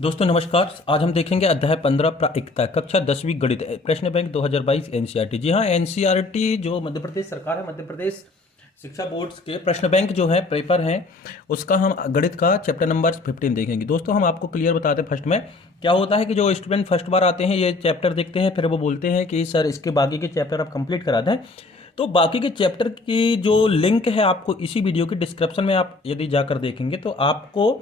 दोस्तों नमस्कार। आज हम देखेंगे अध्याय 15 प्रायिकता कक्षा 10वीं गणित प्रश्न बैंक 2022 एनसीईआरटी। जी हाँ, एनसीईआरटी जो मध्य प्रदेश सरकार है, मध्य प्रदेश शिक्षा बोर्ड के प्रश्न बैंक जो है पेपर हैं, उसका हम गणित का चैप्टर नंबर 15 देखेंगे। दोस्तों हम आपको क्लियर बताते हैं। फर्स्ट में क्या होता है कि जो स्टूडेंट फर्स्ट बार आते हैं ये चैप्टर देखते हैं, फिर वो बोलते हैं कि सर इसके बाकी के चैप्टर आप कंप्लीट करा दें। तो बाकी के चैप्टर की जो लिंक है आपको इसी वीडियो के डिस्क्रिप्शन में आप यदि जाकर देखेंगे तो आपको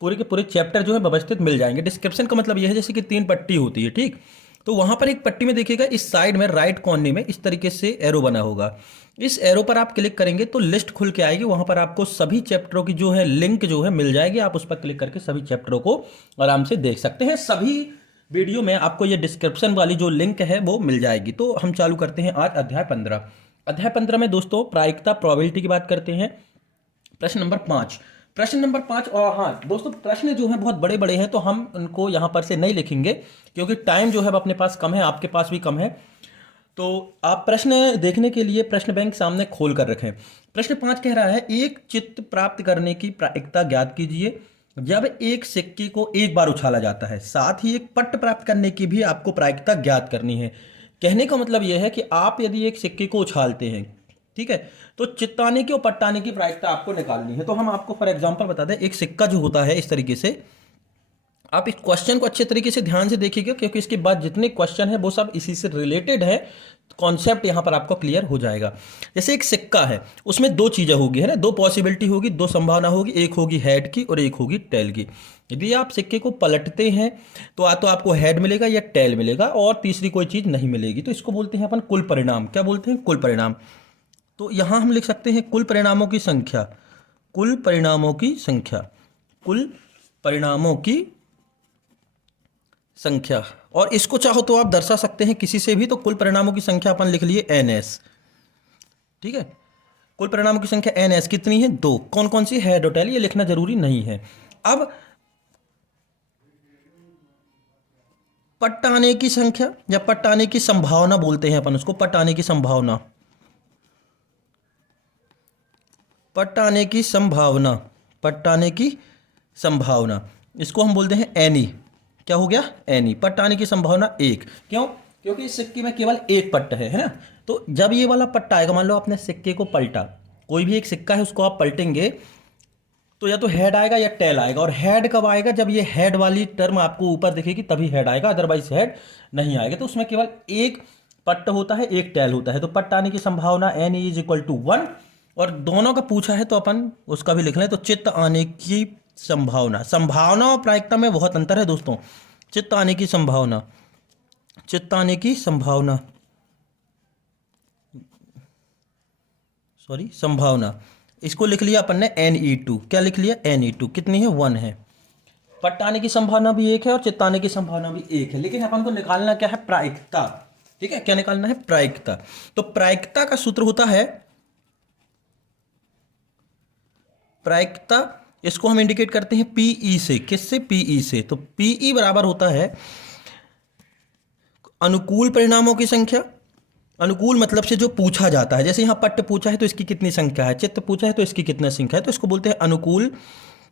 पूरे के पूरे चैप्टर जो है व्यवस्थित मिल जाएंगे। डिस्क्रिप्शन का मतलब यह है जैसे कि 3 पट्टी होती है, ठीक। तो वहां पर एक पट्टी में देखिएगा, इस साइड में राइट कोने में इस तरीके से एरो बना होगा। इस एरो पर आप क्लिक करेंगे तो लिस्ट खुल के आएगी। वहां पर आपको सभी चैप्टरों की जो है लिंक जो है मिल जाएगी। आप उस पर क्लिक करके सभी चैप्टरों को आराम से देख सकते हैं। सभी वीडियो में आपको ये डिस्क्रिप्शन वाली जो लिंक है वो मिल जाएगी। तो हम चालू करते हैं आज अध्याय 15। अध्याय 15 में दोस्तों प्रायिकता प्रोबेबिलिटी की बात करते हैं। प्रश्न नंबर 5। प्रश्न नंबर 5। और हाँ दोस्तों, प्रश्न जो है बहुत बड़े बड़े हैं तो हम उनको यहाँ पर से नहीं लिखेंगे क्योंकि टाइम जो है अब अपने पास कम है, आपके पास भी कम है। तो आप प्रश्न देखने के लिए प्रश्न बैंक सामने खोल कर रखें। प्रश्न 5 कह रहा है, एक चित्त प्राप्त करने की प्रायिकता ज्ञात कीजिए जब एक सिक्के को एक बार उछाला जाता है। साथ ही एक पट्ट प्राप्त करने की भी आपको प्रायिकता ज्ञात करनी है। कहने का मतलब यह है कि आप यदि एक सिक्के को उछालते हैं, ठीक है, तो चित्ताने की और पट्टाने की प्रायिकता आपको निकालनी है। तो हम आपको फॉर एग्जांपल बता दें, एक सिक्का जो होता है इस तरीके से, आप इस क्वेश्चन को अच्छे तरीके से ध्यान से देखिएगा क्योंकि इसके बाद जितने क्वेश्चन है वो सब इसी से रिलेटेड है। कॉन्सेप्ट यहां पर आपको क्लियर हो जाएगा। जैसे एक सिक्का है, उसमें दो चीजें होगी, है ना, दो पॉसिबिलिटी होगी, दो संभावना होगी। एक होगी हेड की और एक होगी टेल की। यदि आप सिक्के को पलटते हैं तो आपको हेड मिलेगा या टेल मिलेगा, और तीसरी कोई चीज नहीं मिलेगी। तो इसको बोलते हैं अपन कुल परिणाम। क्या बोलते हैं? कुल परिणाम। तो यहां हम लिख सकते हैं कुल परिणामों की संख्या। कुल परिणामों की संख्या। कुल परिणामों की संख्या। और इसको चाहो तो आप दर्शा सकते हैं किसी से भी। तो कुल परिणामों की संख्या अपन लिख लिए NS, ठीक है। कुल परिणामों की संख्या NS कितनी है? 2। कौन कौन सी? हेड और टेल। ये लिखना जरूरी नहीं है। अब पट्टाने की संख्या या पट्टाने की संभावना बोलते हैं अपन उसको। पट्टाने की संभावना। पट्टाने की संभावना। पट्टाने की संभावना, इसको हम बोलते हैं एनी। क्या हो गया? एनी। पट्टाने की संभावना 1। क्यों? क्योंकि इस सिक्के में केवल एक पट्टा है ना। तो जब ये वाला पट्टा आएगा, मान लो आपने सिक्के को पलटा, कोई भी एक सिक्का है उसको आप पलटेंगे तो या तो हेड आएगा या टेल आएगा। और हेड कब आएगा? जब ये हेड वाली टर्म आपको ऊपर दिखेगी तभी हेड आएगा, अदरवाइज हेड नहीं आएगा। तो उसमें केवल एक पट्ट होता है, एक टेल होता है। तो पट्ट आने की संभावना n = 1। और दोनों का पूछा है तो अपन उसका भी लिख लें। तो चित्त आने की संभावना। संभावना और प्रायिकता में बहुत अंतर है दोस्तों। चित्त आने की संभावना। चित्त आने की संभावना, सॉरी, संभावना। इसको लिख लिया अपन ने Ne2। क्या लिख लिया? Ne2 कितनी है? 1 है। पट्टाने की संभावना भी 1 है और चित्ताने की संभावना भी 1 है। लेकिन अपन को निकालना क्या है? प्रायिकता, ठीक है। क्या निकालना है? प्रायिकता। तो प्रायिकता का सूत्र होता है, प्रायिकता इसको हम इंडिकेट करते हैं PE से। किससे? PE से। तो PE बराबर होता है अनुकूल परिणामों की संख्या। अनुकूल मतलब से जो पूछा जाता है। जैसे यहां पट्ट पूछा है तो इसकी कितनी संख्या है, चित्त पूछा है तो इसकी कितनी संख्या है। तो इसको बोलते हैं अनुकूल।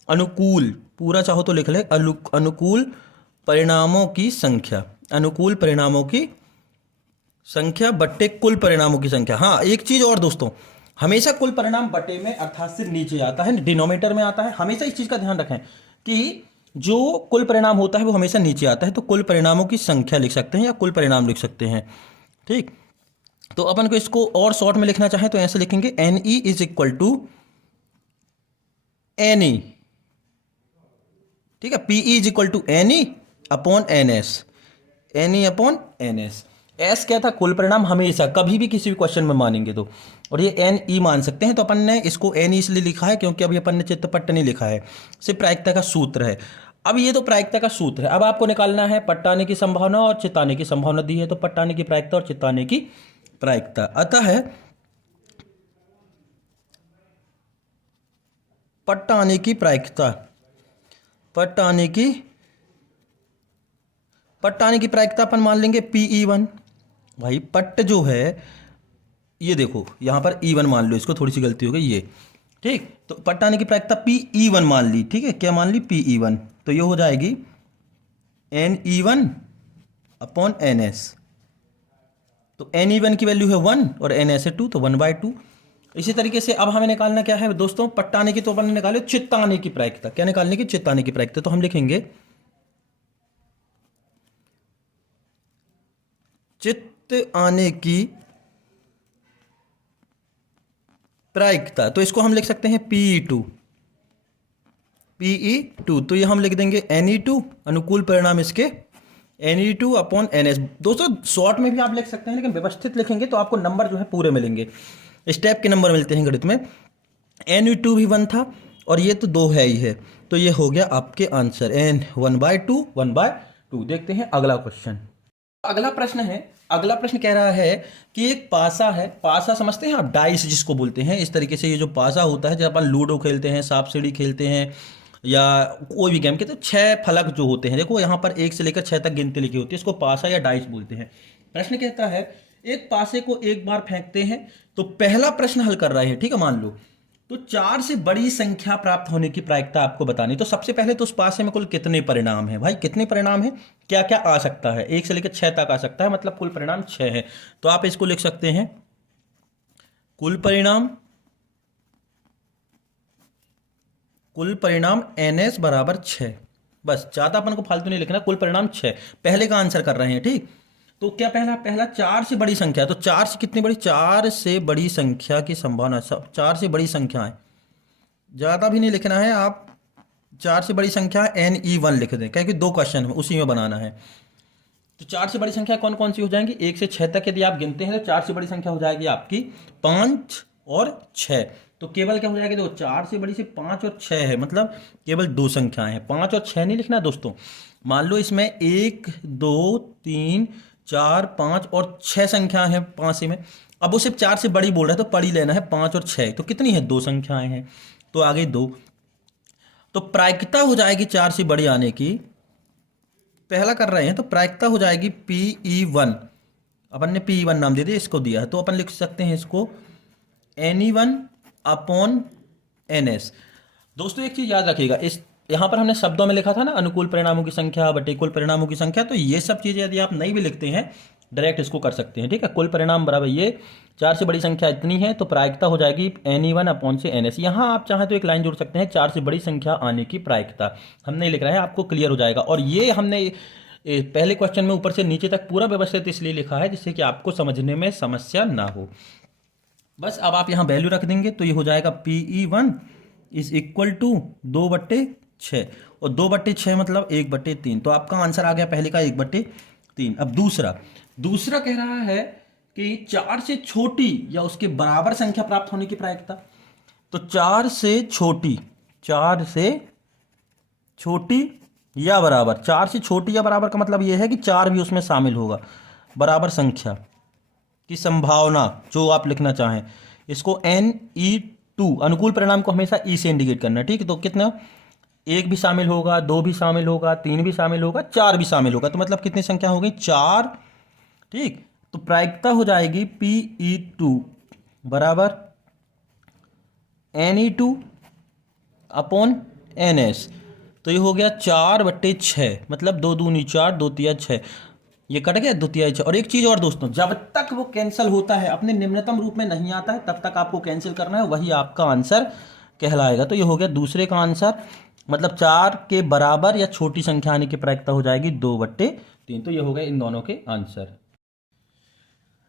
अनुकूल पूरा चाहो तो लिख ले, अनुकूल परिणामों की संख्या। अनुकूल परिणामों की संख्या बट्टे कुल परिणामों की संख्या। हाँ, एक चीज और दोस्तों, हमेशा कुल परिणाम बटे में अर्थात से नीचे आता है, डिनोमिनेटर में आता है। हमेशा इस चीज का ध्यान रखें कि जो कुल परिणाम होता है वो हमेशा नीचे आता है। तो कुल परिणामों की संख्या लिख सकते हैं या कुल परिणाम लिख सकते हैं, ठीक। तो अपन को इसको और शॉर्ट में लिखना चाहें तो ऐसे लिखेंगे NE = NE, ठीक है। PE = NE upon NS। NE upon NS। S क्या था? कुल परिणाम। हमेशा कभी भी किसी भी क्वेश्चन में मानेंगे तो, और ये NE मान सकते हैं। तो अपन ने इसको NE इसलिए लिखा है क्योंकि अभी अपन ने चित्तपट्ट नहीं लिखा है, सिर्फ प्रायिकता का सूत्र है। अब ये तो प्रायिकता का सूत्र है। अब आपको निकालना है पट्टाने की संभावना और चित्ताने की संभावना दी है। तो पट्टाने की प्रायिकता और चित्ताने की प्रायिकता। अतः पट्टाने की प्रायिकता। पट्टाने की प्रायिकता अपन मान लेंगे PE1। भाई पट्ट जो है, ये देखो यहां पर E1 मान लो, इसको थोड़ी सी गलती हो गई ये, ठीक। तो पट्टाने की प्रायिकता PE1 मान ली, ठीक है। क्या मान ली? PE1। तो ये हो जाएगी NE1 अपॉन NS। तो NE1 की वैल्यू है 1 और NS है 2, तो 1/2। इसी तरीके से अब हमें निकालना क्या है दोस्तों, पट्टाने की, तो अपन ने निकाले चित्ताने की प्रायिकता। क्या निकालने की? चित्ताने की प्रायिकता। तो हम लिखेंगे चित्त आने की प्रायिकता, तो इसको हम लिख सकते हैं PE2। तो ये हम लिख देंगे Ne2, अनुकूल परिणाम इसके Ne2 अपॉन NS। दोस्तों शॉर्ट में भी आप लिख सकते हैं, लेकिन व्यवस्थित लिखेंगे तो आपको नंबर जो है पूरे मिलेंगे, स्टेप के नंबर मिलते हैं गणित में। Ne2 भी 1 था और ये तो 2 है ही है, तो ये हो गया आपके आंसर N 1/2। देखते हैं अगला क्वेश्चन। अगला प्रश्न कह रहा है कि एक पासा है, पासा समझते हैं आप, डाइस जिसको बोलते हैं। इस तरीके से ये जो पासा होता है, जब अपन लूडो खेलते हैं, सांप सीढ़ी खेलते हैं या कोई भी गेम खेलते हैं, 6 फलक जो होते हैं, देखो यहाँ पर 1 से लेकर 6 तक गिनती लिखी होती है, इसको पासा या डाइस बोलते हैं। प्रश्न कहता है एक पासे को एक बार फेंकते हैं, तो पहला प्रश्न हल कर रहे हैं, ठीक है, मान लो, तो 4 से बड़ी संख्या प्राप्त होने की प्रायिकता आपको बतानी। तो सबसे पहले तो उस पासे में कुल कितने परिणाम हैं भाई, कितने परिणाम हैं, क्या क्या आ सकता है, 1 से लेकर 6 तक आ सकता है, मतलब कुल परिणाम 6 है। तो आप इसको लिख सकते हैं कुल परिणाम NS बराबर 6। बस ज्यादा अपन को फालतू नहीं लिखना, कुल परिणाम 6 पहले का आंसर कर रहे हैं, ठीक। तो क्या पहला 4 से बड़ी संख्या, तो 4 से कितनी बड़ी, 4 से बड़ी संख्या की संभावना, 4 से बड़ी संख्या है, ज्यादा भी नहीं लिखना है आप, 4 से बड़ी संख्या NE1 लिख दें, क्योंकि 2 क्वेश्चन है उसी में बनाना है। तो 4 से बड़ी संख्या कौन कौन सी हो जाएंगी, 1 से 6 तक यदि आप गिनते हैं तो 4 से बड़ी संख्या हो जाएगी आपकी 5 और 6। तो केवल क्या हो जाएगी, देखो 4 से बड़ी से 5 और 6 है, मतलब केवल 2 संख्याएं हैं, 5 और 6 नहीं लिखना दोस्तों। मान लो इसमें 1 2 3 4 5 और 6 संख्या है पासे में, अब वो सिर्फ 4 से बड़ी बोल रहा है, तो पड़ी लेना है 5 और 6, तो कितनी है, 2 संख्याएं हैं, तो आगे 2। तो प्रायिकता हो जाएगी 4 से बड़ी आने की, पहला कर रहे हैं तो प्रायिकता हो जाएगी PE1, अपन ने PE1 नाम दे दिया, इसको दिया है, तो अपन लिख सकते हैं इसको Ne1 अपॉन NS। दोस्तों एक चीज याद रखिएगा, इस यहां पर हमने शब्दों में लिखा था ना, अनुकूल परिणामों की संख्या बटे कुल परिणामों की संख्या, तो ये सब चीजें यदि आप नहीं भी लिखते हैं डायरेक्ट इसको कर सकते हैं, ठीक है। कुल परिणाम बराबर ये 4 से बड़ी संख्या इतनी है, तो प्रायिकता हो जाएगी Ne1 अपॉन से NS। यहाँ आप चाहें तो एक लाइन जोड़ सकते हैं, 4 से बड़ी संख्या आने की प्रायिकता, हम नहीं लिख रहे हैं, आपको क्लियर हो जाएगा। और ये हमने पहले क्वेश्चन में ऊपर से नीचे तक पूरा व्यवस्थित इसलिए लिखा है जिससे कि आपको समझने में समस्या ना हो। बस अब आप यहाँ वैल्यू रख देंगे, तो ये हो जाएगा PE1 इज इक्वल टू 2/6, और 2/6 मतलब 1/3, तो आपका आंसर आ गया पहले का 1/3। अब दूसरा कह रहा है कि 4 से छोटी या उसके बराबर संख्या प्राप्त होने की प्रायिकता। तो 4 से छोटी या बराबर, 4 से छोटी या बराबर का मतलब यह है कि 4 भी उसमें शामिल होगा, बराबर संख्या की संभावना जो आप लिखना चाहें, इसको Ne2, अनुकूल परिणाम को हमेशा E से इंडिकेट करना है, ठीक है। तो कितना, 1 भी शामिल होगा, 2 भी शामिल होगा, 3 भी शामिल होगा, 4 भी शामिल होगा, तो मतलब कितनी संख्या हो गई, 4, ठीक। तो प्रायिकता हो जाएगी PE2 बराबर Ne2 अपॉन NS। तो ये हो गया 4/6, मतलब 2 दूनी 4, 2 तिया 6, ये कट गया 2 तिया 6। और एक चीज और दोस्तों, जब तक वो कैंसिल होता है, अपने निम्नतम रूप में नहीं आता है, तब तक आपको कैंसिल करना है, वही आपका आंसर कहलाएगा। तो ये हो गया दूसरे का आंसर, मतलब 4 के बराबर या छोटी संख्या आने की प्रायिकता हो जाएगी 2/3। तो ये हो गए इन दोनों के आंसर।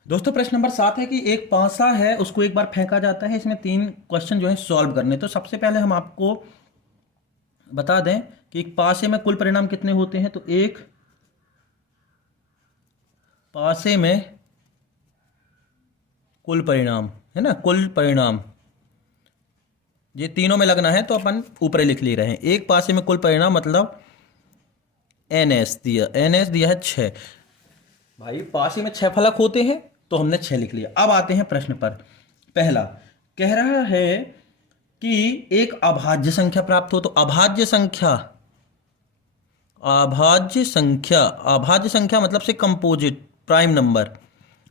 दोस्तों प्रश्न नंबर 7 है कि एक पासा है, उसको एक बार फेंका जाता है, इसमें 3 क्वेश्चन जो है सॉल्व करने। तो सबसे पहले हम आपको बता दें कि एक पासे में कुल परिणाम कितने होते हैं। तो एक पासे में कुल परिणाम है ना, कुल परिणाम ये तीनों में लगना है, तो अपन ऊपर लिख ले रहे हैं। एक पासे में कुल परिणाम मतलब NS दिया है 6। भाई पासे में 6 फलक होते हैं, तो हमने 6 लिख लिया। अब आते हैं प्रश्न पर। पहला कह रहा है कि एक अभाज्य संख्या प्राप्त हो। तो अभाज्य संख्या मतलब से कंपोजिट प्राइम नंबर,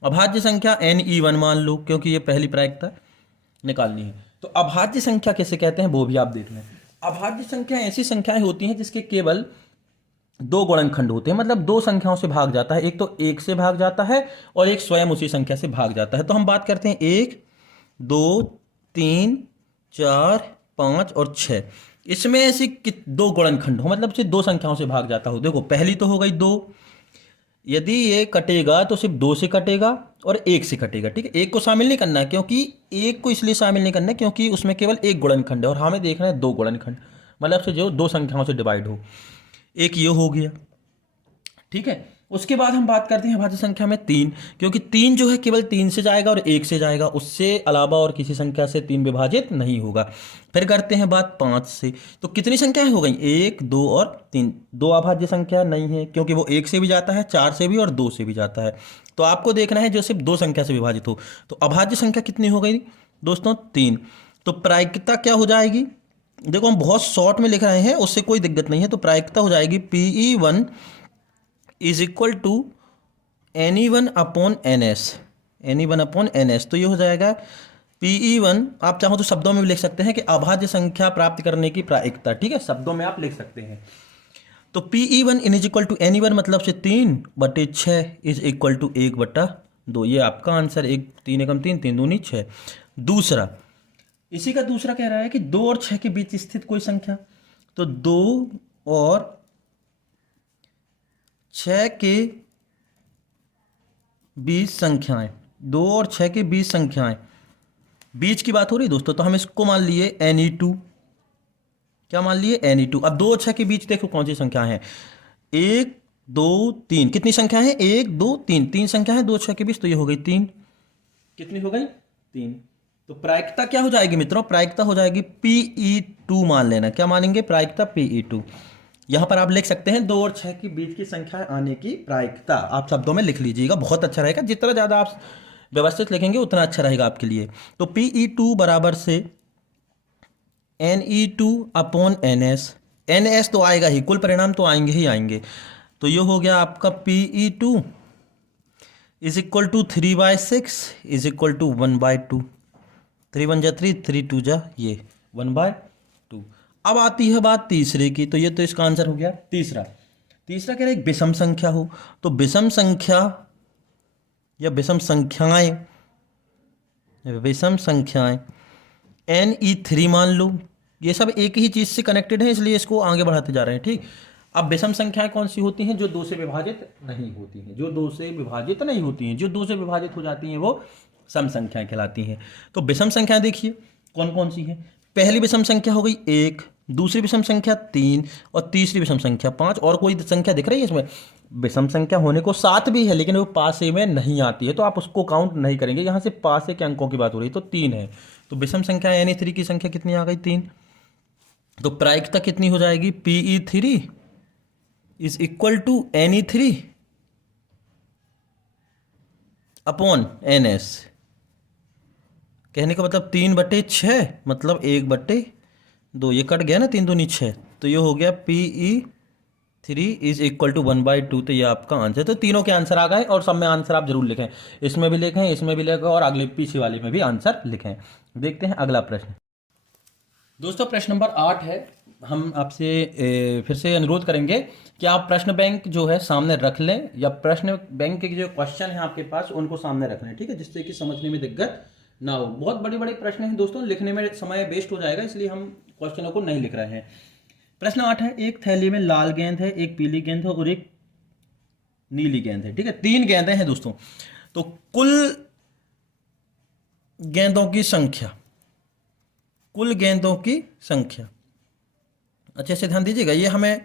अभाज्य संख्या Ne1 मान लो, क्योंकि ये पहली प्रायिकता निकालनी है। तो अभाज्य संख्या किसे कहते हैं वो भी आप देख लें। अभाज्य संख्या ऐसी संख्याएं होती हैं जिसके केवल दो गुणनखंड होते हैं, मतलब दो संख्याओं से भाग जाता है। एक तो एक से भाग जाता है और एक स्वयं उसी संख्या से भाग जाता है। तो हम बात करते हैं 1, 2, 3, 4, 5 और 6। इसमें ऐसी दो गुणनखंड हो, मतलब सिर्फ दो संख्याओं से भाग जाता हो। देखो पहली तो हो गई 2, यदि ये कटेगा तो सिर्फ 2 से कटेगा और 1 से कटेगा। ठीक है, एक को शामिल नहीं करना है, क्योंकि एक को इसलिए शामिल नहीं करना है क्योंकि उसमें केवल एक गुणनखंड है और हमें देखना है दो गुणनखंड, मतलब से जो दो संख्याओं से डिवाइड हो। एक ये हो गया। ठीक है, उसके बाद हम बात करते हैं अभाज्य संख्या में 3, क्योंकि 3 जो है केवल 3 से जाएगा और 1 से जाएगा, उससे अलावा और किसी संख्या से 3 विभाजित नहीं होगा। फिर करते हैं बात 5 से। तो कितनी संख्याएं हो गई? 1, 2 और 3। दो अभाज्य संख्या नहीं है क्योंकि वो 1 से भी जाता है, 4 से भी और 2 से भी जाता है। तो आपको देखना है जो सिर्फ दो संख्या से विभाजित हो। तो अभाज्य संख्या कितनी हो गई दोस्तों? 3। तो प्रायिकता क्या हो जाएगी? देखो हम बहुत शॉर्ट में लिख रहे हैं, उससे कोई दिक्कत नहीं है। तो प्रायिकता हो जाएगी PE1 is equal to NE1 upon NS, NE1 upon NS। तो ये हो जाएगा PE1, आप चाहो तो शब्दों में भी लिख सकते हैं कि अभाज्य संख्या प्राप्त करने की प्रायिकता। ठीक है, शब्दों में आप लिख सकते हैं। तो PE1 is equal to NE1 मतलब से 3/6 इज इक्वल टू 1/2। ये आपका आंसर। 1 3 एकम 3, 3 दूनी 6। दूसरा, इसी का दूसरा कह रहा है कि 2 और 6 के बीच स्थित कोई संख्या। तो 2 और 6 के बीच संख्याएं, 2 और 6 के बीच संख्याएं, बीच की बात हो रही दोस्तों। तो हम इसको मान लिए NE2। क्या मान लिए? NE2। अब 2 और 6 के बीच देखो कौन सी संख्या है? 1 2 3। कितनी संख्या है? 1 2 3, तीन संख्या है 2 6 के बीच। तो ये हो गई 3। कितनी हो गई? 3। तो प्रायिकता क्या हो जाएगी मित्रों? प्रायिकता हो जाएगी PE2 मान लेना। क्या मानेंगे? प्रायिकता PE2। यहां पर आप लिख सकते हैं 2 और 6 के बीच की संख्या आने की प्रायिकता। आप शब्दों में लिख लीजिएगा, बहुत अच्छा रहेगा। जितना ज़्यादा आप व्यवस्थित लिखेंगे उतना अच्छा रहेगा आपके लिए। तो PE2 बराबर से NE2 अपॉन NS। NS तो आएगा ही, कुल परिणाम तो आएंगे ही आएंगे। तो ये हो गया आपका PE2 is equal to 3/6 is equal to 1/2। 3 1 जा 3, 3 2 जा ये 1/2। अब आती है बात तीसरे की। तो ये तो इसका आंसर हो गया तीसरा। तीसरा कह रहे एक विषम संख्या हो। तो विषम संख्या या विषम संख्याएं, विषम संख्याएं NE3 मान लो। ये सब एक ही चीज से कनेक्टेड है, इसलिए इसको आगे बढ़ाते जा रहे हैं। ठीक, अब विषम संख्याएं कौन सी होती हैं? जो 2 से विभाजित नहीं होती हैं। जो 2 से विभाजित नहीं होती हैं, जो 2 से विभाजित हो जाती हैं वो सम संख्याएं कहलाती हैं। तो विषम संख्याएं देखिए कौन कौन सी हैं। पहली विषम संख्या हो गई 1, दूसरी विषम संख्या 3 और तीसरी विषम संख्या 5। और कोई संख्या दिख रही है इसमें? विषम संख्या होने को 7 भी है, लेकिन वो पासे में नहीं आती है, तो आप उसको काउंट नहीं करेंगे। यहाँ से पासे के अंकों की बात हो रही है, तो 3 है। तो विषम संख्या NE3 की संख्या कितनी आ गई? 3। तो प्रायिकता कितनी हो जाएगी? PE3 is equal to NE3 upon NS। कहने का मतलब 3/6 मतलब 1/2। ये कट गया ना, 3 दूनी 6। तो ये हो गया PE3 इज इक्वल टू 1/2। तो ये आपका आंसर। तो तीनों के आंसर आ गए और सब में आंसर आप जरूर लिखें। इसमें भी लिखें, इसमें भी लिखें और अगले पीछे वाले में भी आंसर लिखें। देखते हैं अगला प्रश्न। दोस्तों प्रश्न नंबर 8 है। हम आपसे फिर से अनुरोध करेंगे कि आप प्रश्न बैंक जो है सामने रख लें, या प्रश्न बैंक के जो क्वेश्चन हैं आपके पास उनको सामने रख लें। ठीक है, जिससे कि समझने में दिक्कत ना हो। बहुत बड़े बड़े प्रश्न हैं दोस्तों, लिखने में समय वेस्ट हो जाएगा, इसलिए हम क्वेश्चनों को नहीं लिख रहे हैं। प्रश्न 8 है। एक थैली में लाल गेंद है, एक पीली गेंद है और एक नीली गेंद है। ठीक है, 3 गेंदें हैं दोस्तों। तो कुल गेंदों की संख्या, कुल गेंदों की संख्या अच्छे से ध्यान दीजिएगा। ये हमें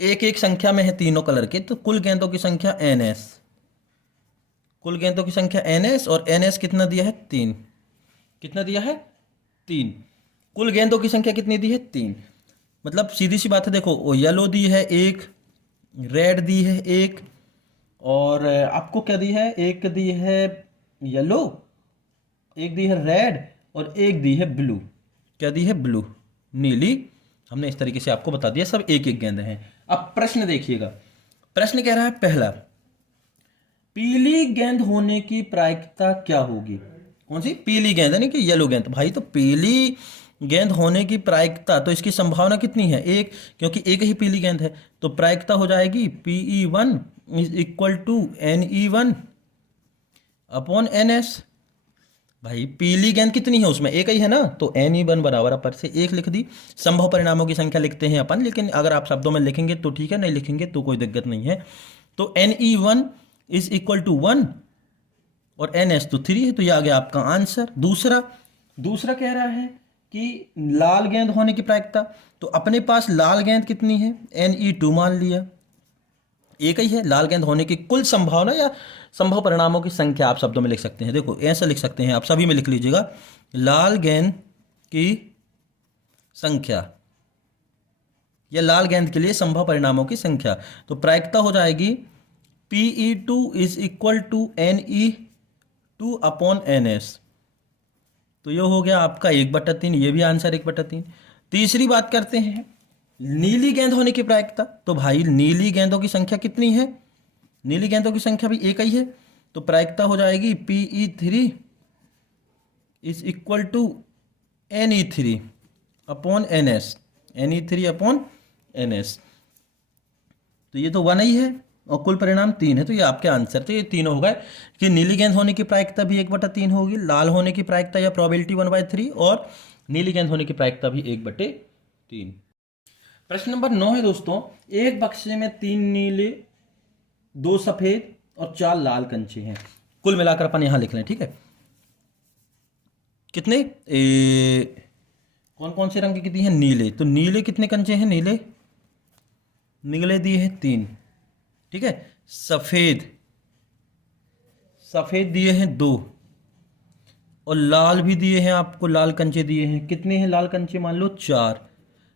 एक एक संख्या में है तीनों कलर के। तो कुल गेंदों की संख्या NS, कुल गेंदों की संख्या NS और NS कितना दिया है? 3। कितना दिया है? 3। कुल गेंदों की संख्या कितनी दी है? 3। मतलब सीधी सी बात है। देखो वो येलो दी है एक, रेड दी है एक, और आपको क्या दी है? एक दी है येलो, एक दी है रेड और एक दी है ब्लू। क्या दी है? ब्लू, नीली। हमने इस तरीके से आपको बता दिया, सब एक एक गेंद हैं। अब प्रश्न देखिएगा। प्रश्न कह रहा है पहला, पीली गेंद होने की प्रायिकता क्या होगी? कौन सी? पीली गेंद, यानी कि येलो गेंद। भाई तो पीली गेंद होने की प्रायिकता, तो इसकी संभावना कितनी है? एक, क्योंकि एक ही पीली गेंद है, तो प्रायिकता हो जाएगी PE1 is equal to NE1 upon NS। भाई पीली गेंद कितनी है, उसमें एक ही है ना, तो NE1 बराबर अपर से एक लिख दी। संभव परिणामों की संख्या लिखते हैं अपन, लेकिन अगर आप शब्दों में लिखेंगे तो ठीक है, नहीं लिखेंगे तो कोई दिक्कत नहीं है। तो NE1 इज इक्वल टू 1 और NS तो 3 है, तो ये आ गया आपका आंसर। दूसरा दूसरा कह रहा है कि लाल गेंद होने की प्रायिकता, तो अपने पास लाल गेंद कितनी है? NE2 मान लिया, एक ही है। लाल गेंद होने की कुल संभावना या संभव परिणामों की संख्या आप शब्दों में लिख सकते हैं। देखो ऐसा लिख सकते हैं, आप सभी में लिख लीजिएगा, लाल गेंद की संख्या या लाल गेंद के लिए संभव परिणामों की संख्या। तो प्रायिकता हो जाएगी PE2 is equal to NE2 upon NS। तो ये हो गया आपका 1/3, ये भी आंसर 1/3। तीसरी बात करते हैं नीली गेंद होने की प्रायिकता। तो भाई नीली गेंदों की संख्या कितनी है? नीली गेंदों की संख्या भी एक ही है, तो प्रायिकता हो जाएगी PE3 is equal to NE3 upon NS। NE3 upon NS, तो ये तो 1 ही है और कुल परिणाम 3 है, तो ये आपके आंसर। तो ये तीनों हो गए कि नीली गेंद होने की प्रायिकता भी 1/3 होगी, लाल होने की प्रायिकता या प्रोबेबिलिटी 1/3, और नीली गेंद होने की प्रायिकता भी 1/3। प्रश्न नंबर 9 है दोस्तों, एक बक्से में 3 नीले, 2 सफेद और 4 लाल कंचे हैं। कुल मिलाकर अपन यहां लिख लें, ठीक है। कितने कौन कौन से रंग की दी हैं? नीले। तो नीले कितने कंचे हैं? नीले नीले दिए हैं 3, ठीक है। सफेद सफेद दिए हैं 2, और लाल भी दिए हैं आपको, लाल कंचे दिए हैं। कितने हैं लाल कंचे? मान लो 4।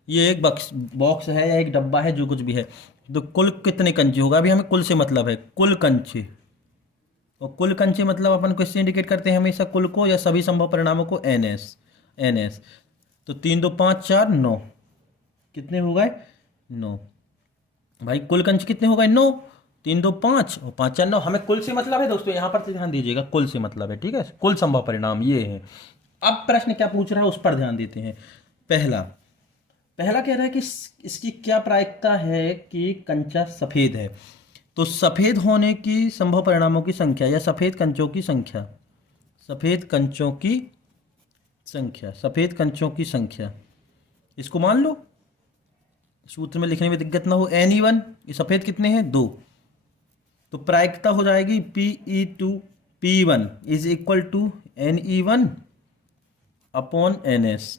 ये एक बॉक्स है या एक डब्बा है, जो कुछ भी है, तो कुल कितने कंचे होगा? अभी हमें कुल से मतलब है, कुल कंचे। और कुल कंचे मतलब अपन किससे इंडिकेट करते हैं हमेशा? कुल को या सभी संभव परिणामों को NS। तो 3 2 5 4 9, कितने हो गए? 9। भाई कुल कंचे कितने हो गए? 9। 3 2 5 और 5 4 9। हमें कुल से मतलब है दोस्तों, यहां पर ध्यान दीजिएगा, कुल से मतलब है, ठीक है। कुल संभव परिणाम ये है। अब प्रश्न क्या पूछ रहा है उस पर ध्यान देते हैं। पहला पहला कह रहा है कि इसकी क्या प्रायिकता है कि कंचा सफेद है। तो सफेद होने की संभव परिणामों की संख्या या सफेद कंचों की संख्या, सफेद कंचों की संख्या, सफेद कंचों की संख्या, इसको मान लो, सूत्र में लिखने में दिक्कत ना हो। NE1, ये सफेद कितने हैं? 2। तो प्रायिकता हो जाएगी PE2 P1 is equal to NE1 upon NS।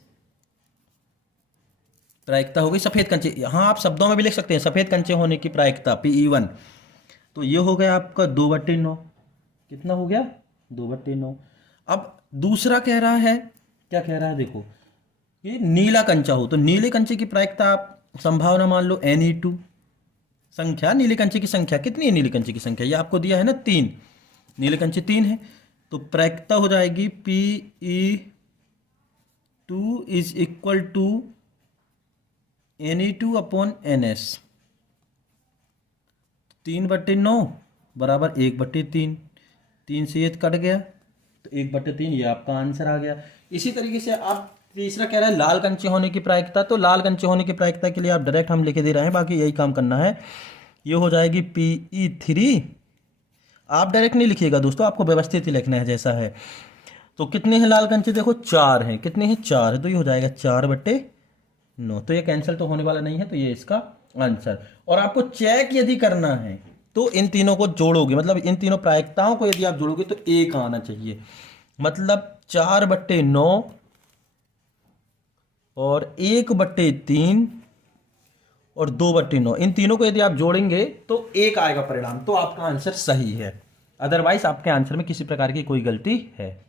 प्रायिकता हो गई सफेद कंचे, हाँ आप शब्दों में भी लिख सकते हैं, सफेद कंचे होने की प्रायिकता PE1। तो ये हो गया आपका 2/9। कितना हो गया? 2/9। अब दूसरा कह रहा है, क्या कह रहा है देखो, ये नीला कंचा हो, तो नीले कंचे की प्रायिकता आप संभावना मान लो NE2। संख्या, नीले कंचे की संख्या कितनी है? नीले कंचे की संख्या ये आपको दिया है ना 3, नीले कंचे 3 है, तो प्रायिकता हो जाएगी PE2 is equal to NE2 upon NS। 3/9 बराबर 1/3, 3 से ये कट गया, तो 1/3, ये आपका आंसर आ गया। इसी तरीके से आप तीसरा कह रहा है लाल कंचे होने की प्रायिकता। तो लाल कंचे होने की प्रायिकता के लिए आप डायरेक्ट हम लिखे दे रहे हैं, बाकी यही काम करना है। ये हो जाएगी PE3, आप डायरेक्ट नहीं लिखिएगा दोस्तों, आपको व्यवस्थित ही लिखना है जैसा है। तो कितने हैं लाल कंचे? देखो 4 हैं। कितने हैं? 4 है, तो ये हो जाएगा 4/9। तो ये कैंसिल तो होने वाला नहीं है, तो ये इसका आंसर। और आपको चेक यदि करना है तो इन तीनों को जोड़ोगे, मतलब इन तीनों प्रायिकताओं को यदि आप जोड़ोगे तो एक आना चाहिए। मतलब 4/9 और 1/3 और 2/9, इन तीनों को यदि आप जोड़ेंगे तो 1 आएगा परिणाम, तो आपका आंसर सही है। अदरवाइज आपके आंसर में किसी प्रकार की कोई गलती है।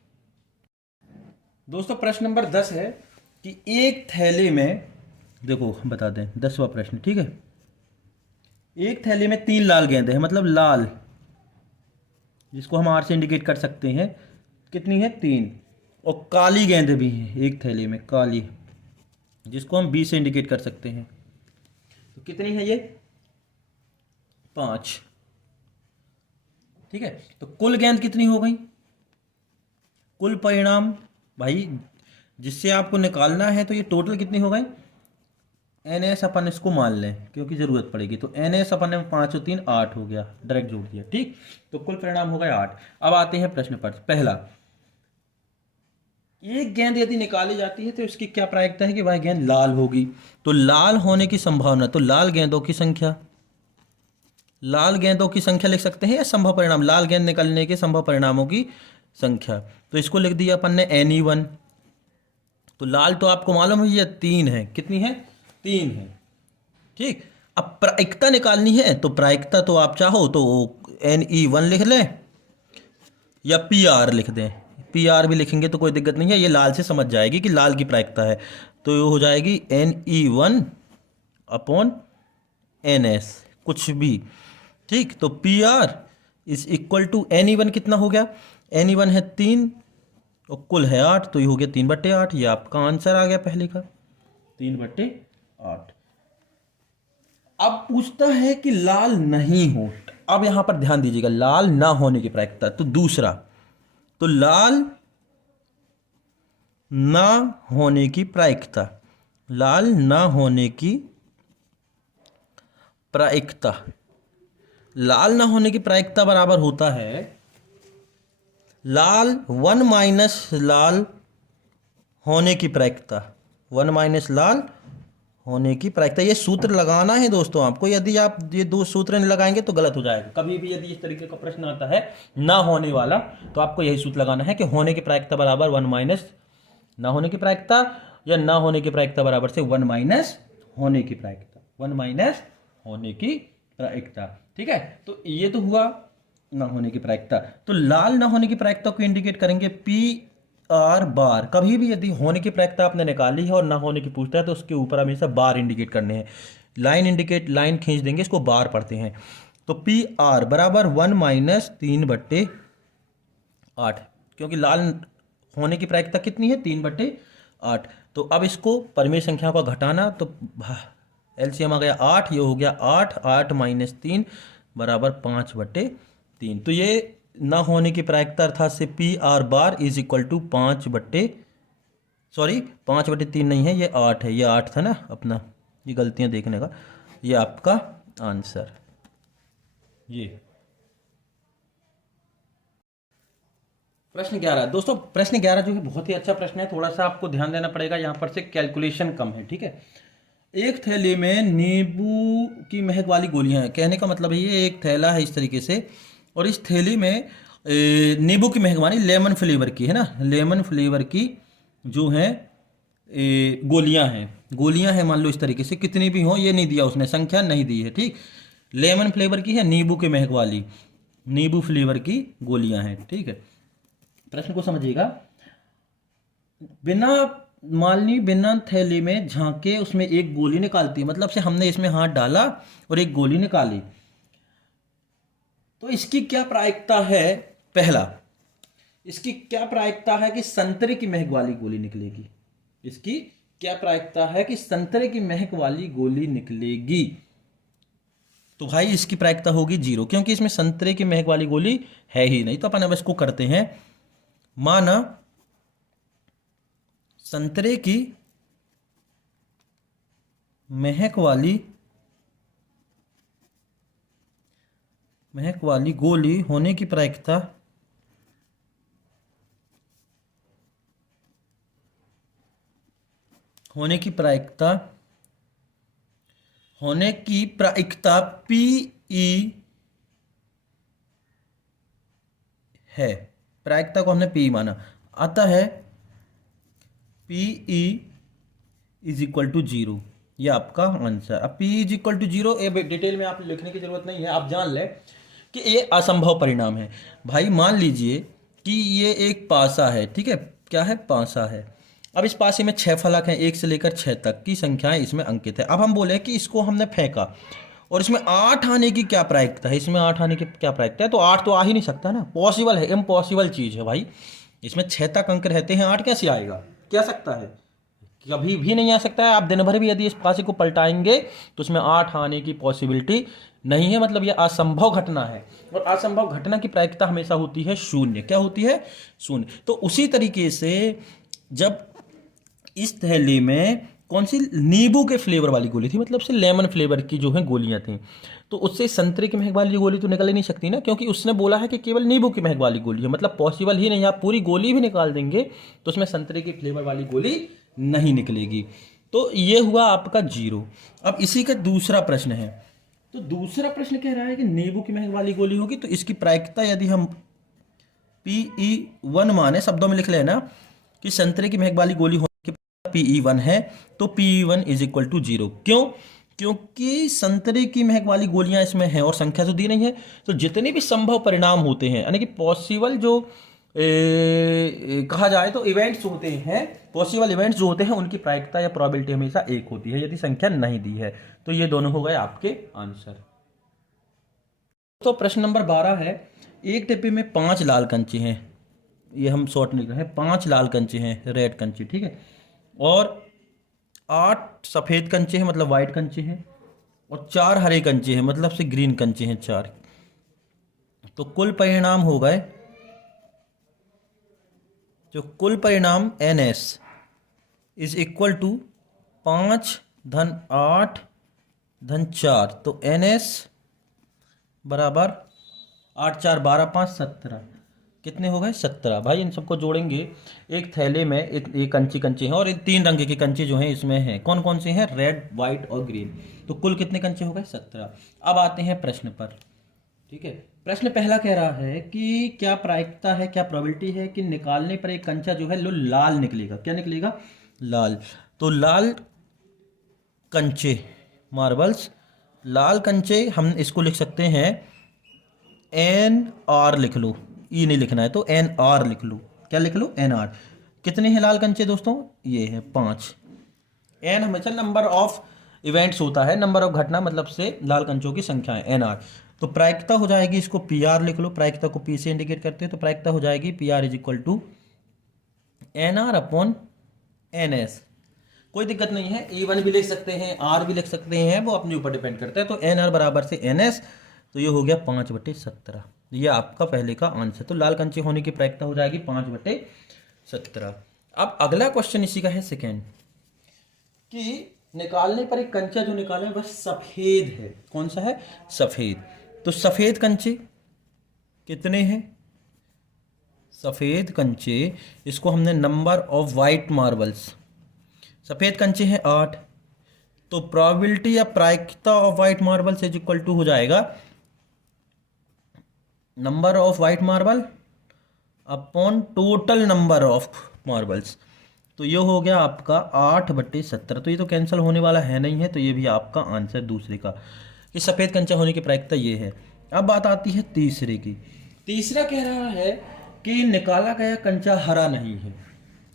दोस्तों प्रश्न नंबर 10 है कि एक थैले में, देखो हम बता दें 10वां प्रश्न, ठीक है। एक थैले में 3 लाल गेंद है, मतलब लाल, जिसको हम R से इंडिकेट कर सकते हैं, कितनी है? 3। और काली गेंद भी है एक थैले में, काली, जिसको हम B से इंडिकेट कर सकते हैं। तो कितनी है ये? 5, ठीक है। तो कुल गेंद कितनी हो गई? कुल परिणाम भाई जिससे आपको निकालना है। तो ये टोटल कितनी हो गई, एन एस अपन इसको मान लें क्योंकि ज़रूरत पड़ेगी। तो एन एस अपन में 5 और 3 8 हो गया, डायरेक्ट जोड़ दिया, ठीक। तो कुल परिणाम हो गया 8। अब आते हैं प्रश्न पर। पहला, एक गेंद यदि निकाली जाती है तो इसकी क्या प्रायिकता है कि वह गेंद लाल होगी। तो लाल होने की संभावना, तो लाल गेंदों की संख्या, लाल गेंदों की संख्या लिख सकते हैं या संभव परिणाम, लाल गेंद निकलने के संभव परिणामों की संख्या। तो इसको लिख दिया अपन ने NE1। तो लाल तो आपको मालूम है ये 3 है, कितनी है, 3 है, ठीक। अब प्रायिकता निकालनी है, तो प्रायिकता तो आप चाहो तो NE1 लिख लें या PR लिख दें। PR भी लिखेंगे तो कोई दिक्कत नहीं है, ये लाल से समझ जाएगी कि लाल की प्रायिकता है। तो ये हो जाएगी NE1 अपॉन NS, कुछ भी, ठीक। तो PR is equal to NE1 कितना हो गया, NE1 है 3 और कुल है 8, तो ये हो गया 3/8। ये आपका आंसर आ गया पहले का, 3/8। अब पूछता है कि लाल नहीं हो। अब यहां पर ध्यान दीजिएगा, लाल ना होने की प्रायिकता। तो दूसरा, तो लाल ना होने की प्रायिकता, लाल ना होने की प्रायिकता, लाल ना होने की प्रायिकता बराबर होता है लाल 1 माइनस लाल होने की प्रायिकता, 1 माइनस लाल होने की प्रायिकता। ये सूत्र लगाना है दोस्तों आपको, यदि आप ये दो सूत्र नहीं लगाएंगे तो गलत हो जाएगा। कभी भी यदि इस तरीके का प्रश्न आता है ना होने वाला, तो आपको यही सूत्र लगाना है कि होने की प्रायिकता बराबर 1 माइनस ना होने की प्रायिकता, या ना होने की प्रायिकता बराबर से 1 माइनस होने की प्रायिकता, 1 माइनस होने की प्रायिकता, ठीक है। तो ये तो हुआ ना होने की प्रायिकता। तो लाल ना होने की प्रायिकता को इंडिकेट करेंगे PR बार। कभी भी यदि होने की प्रायिकता आपने निकाली है और ना होने की पूछता है तो उसके ऊपर हमेशा बार इंडिकेट करने हैं। लाइन इंडिकेट, लाइन खींच देंगे, इसको बार पढ़ते हैं। तो PR बराबर 1 माइनस 3/8, क्योंकि लाल होने की प्रायिकता कितनी है, 3/8। तो अब इसको परिमेय संख्या का घटाना, तो LCM आ गया 8, ये हो गया 8, 8 माइनस 3 बराबर 5/3। तो ये ना होने की प्रायिकता अर्थात से PR bar is equal to 5/3 नहीं है, ये 8 है, ये 8 था ना अपना, ये गलतियां देखने का, ये आपका आंसर। ये प्रश्न 11 दोस्तों, प्रश्न 11 जो है बहुत ही अच्छा प्रश्न है। थोड़ा सा आपको ध्यान देना पड़ेगा, यहाँ पर से कैलकुलेशन कम है, ठीक है। एक थैली में नींबू की महक वाली गोलियां हैं, कहने का मतलब है ये एक थैला है इस तरीके से, और इस थैली में नींबू की महक वाली लेमन फ्लेवर की है ना, लेमन फ्लेवर की जो है गोलियां हैं मान लो इस तरीके से, कितनी भी हो, ये नहीं दिया उसने, संख्या नहीं दी है, ठीक। लेमन फ्लेवर की है, नींबू की महक वाली, नींबू फ्लेवर की गोलियां हैं, ठीक है। प्रश्न को समझिएगा। बिना थैली में झांके उसमें एक गोली निकालती है, मतलब से हमने इसमें हाथ डाला और एक गोली निकाली, तो इसकी क्या प्रायिकता है। पहला, इसकी क्या प्रायिकता है कि संतरे की महक वाली गोली निकलेगी, इसकी क्या प्रायिकता है कि संतरे की महक वाली गोली निकलेगी। तो भाई इसकी प्रायिकता होगी 0, क्योंकि इसमें संतरे की महक वाली गोली है ही नहीं। तो अपन अब इसको करते हैं, माना संतरे की महक वाली गोली होने की प्रायिकता PE है। प्रायिकता को हमने PE माना, आता है PE इज इक्वल टू 0, ये आपका आंसर। अब PE इज इक्वल टू 0, ये डिटेल में आप लिखने की जरूरत नहीं है, आप जान लें कि ये असंभव परिणाम है। भाई मान लीजिए कि ये एक पासा है, ठीक है, क्या है, पासा है। अब इस पासे में 6 फलक हैं, 1 से लेकर 6 तक की संख्याएं इसमें अंकित है। अब हम बोले कि इसको हमने फेंका और इसमें 8 आने की क्या प्रायिकता है, इसमें 8 आने की क्या प्रायिकता है। तो 8 तो आ ही नहीं सकता ना, पॉसिबल है, इम्पॉसिबल चीज़ है भाई। इसमें 6 तक अंक रहते हैं, 8 कैसे आएगा, क्या सकता है, कभी भी नहीं आ सकता है। आप दिन भर भी यदि इस पासे को पलटाएंगे तो उसमें 8 आने की पॉसिबिलिटी नहीं है, मतलब यह असंभव घटना है। और असंभव घटना की प्रायिकता हमेशा होती है 0। क्या होती है, 0। तो उसी तरीके से जब इस थैली में कौन सी नींबू के फ्लेवर वाली गोली थी, मतलब से लेमन फ्लेवर की जो है गोलियां थी। तो उससे संतरे की महक वाली गोली तो निकल ही नहीं सकती ना, क्योंकि उसने बोला है कि केवल नींबू की महक वाली गोली है, मतलब पॉसिबल ही नहीं। आप पूरी गोली भी निकाल देंगे तो उसमें संतरे की फ्लेवर वाली गोली नहीं निकलेगी। तो ये हुआ आपका 0। अब इसी का दूसरा प्रश्न है। तो दूसरा प्रश्न कह रहा है कि नींबू की महक वाली गोली होगी तो इसकी प्रायिकता यदि हम PE1 माने, शब्दों में लिख लेना कि संतरे की महक वाली गोली होने की PE1 है, तो PE1 इज इक्वल टू 0। क्यों? क्योंकि संतरे की महक वाली गोलियां इसमें हैं और संख्या तो दी नहीं है। तो जितने भी संभव परिणाम होते हैं, यानी कि पॉसिबल जो कहा जाए तो इवेंट्स होते हैं, पॉसिबल इवेंट्स जो होते हैं उनकी प्रायिकता या प्रोबेबिलिटी हमेशा 1 होती है यदि संख्या नहीं दी है। तो ये दोनों हो गए आपके आंसर। तो प्रश्न नंबर 12 है, एक डिब्बे में 5 लाल कंचे हैं, ये हम शॉर्ट में लिख रहे हैं, 5 लाल कंचे हैं, रेड कंचे, ठीक है, और 8 सफ़ेद कंचे हैं, मतलब वाइट कंचे हैं, और 4 हरे कंचे हैं, मतलब से ग्रीन कंचे हैं 4। तो कुल परिणाम हो गए, जो कुल परिणाम NS इज इक्वल टू 5 धन 8 धन 4। तो NS बराबर 8 4 12 5 17। कितने हो गए? 17। भाई इन सबको जोड़ेंगे, एक थैले में एक कंचे कंचे हैं और 3 रंग के कंचे जो हैं इसमें हैं। कौन कौन से हैं? रेड, वाइट और ग्रीन। तो कुल कितने कंचे हो गए? 17। अब आते हैं प्रश्न पर, ठीक है। प्रश्न पहला कह रहा है कि क्या प्रायिकता है, क्या प्रोबेबिलिटी है कि निकालने पर एक कंचा जो है लो लाल निकलेगा। क्या निकलेगा? लाल। तो लाल कंचे, मार्बल्स, लाल कंचे, हम इसको लिख सकते हैं NR, लिख लो, ई नहीं लिखना है तो NR लिख लो। क्या लिख लो? NR। कितने हैं लाल कंचे दोस्तों? ये है 5। N हमेशा नंबर ऑफ इवेंट्स होता है, नंबर ऑफ घटना, मतलब से लाल कंचों की संख्या है NR। तो प्रायिकता हो जाएगी, इसको PR लिख लो, प्रायिकता को P से इंडिकेट करते हैं, तो प्रायिकता हो जाएगी PR is equal to NR upon NS। कोई दिक्कत नहीं है, E1 भी लिख सकते हैं, R भी लिख सकते हैं, वो अपने ऊपर डिपेंड करता है। तो NR बराबर से NS, तो ये हो गया 5/17। ये आपका पहले का आंसर। तो लाल कंचे होने की प्रायिकता हो जाएगी 5/17। अब अगला क्वेश्चन इसी का है सेकेंड, कि निकालने पर एक कंचा जो निकाला है वह सफेद है। कौन सा है? सफेद। तो सफेद कंचे कितने हैं? सफेद कंचे, इसको हमने नंबर ऑफ वाइट मार्बल्स, सफेद कंचे हैं 8। तो प्रोबेबिलिटी या प्रायिकता of white marbles is equal to हो जाएगा number of white marble upon total number of marbles. तो ये हो गया आपका 8/17। तो ये तो कैंसिल होने वाला है नहीं है, तो ये भी आपका आंसर दूसरे का, कि सफ़ेद कंचा होने की प्रायिकता ये है। अब बात आती है तीसरे की। तीसरा कह रहा है कि निकाला गया कंचा हरा नहीं है।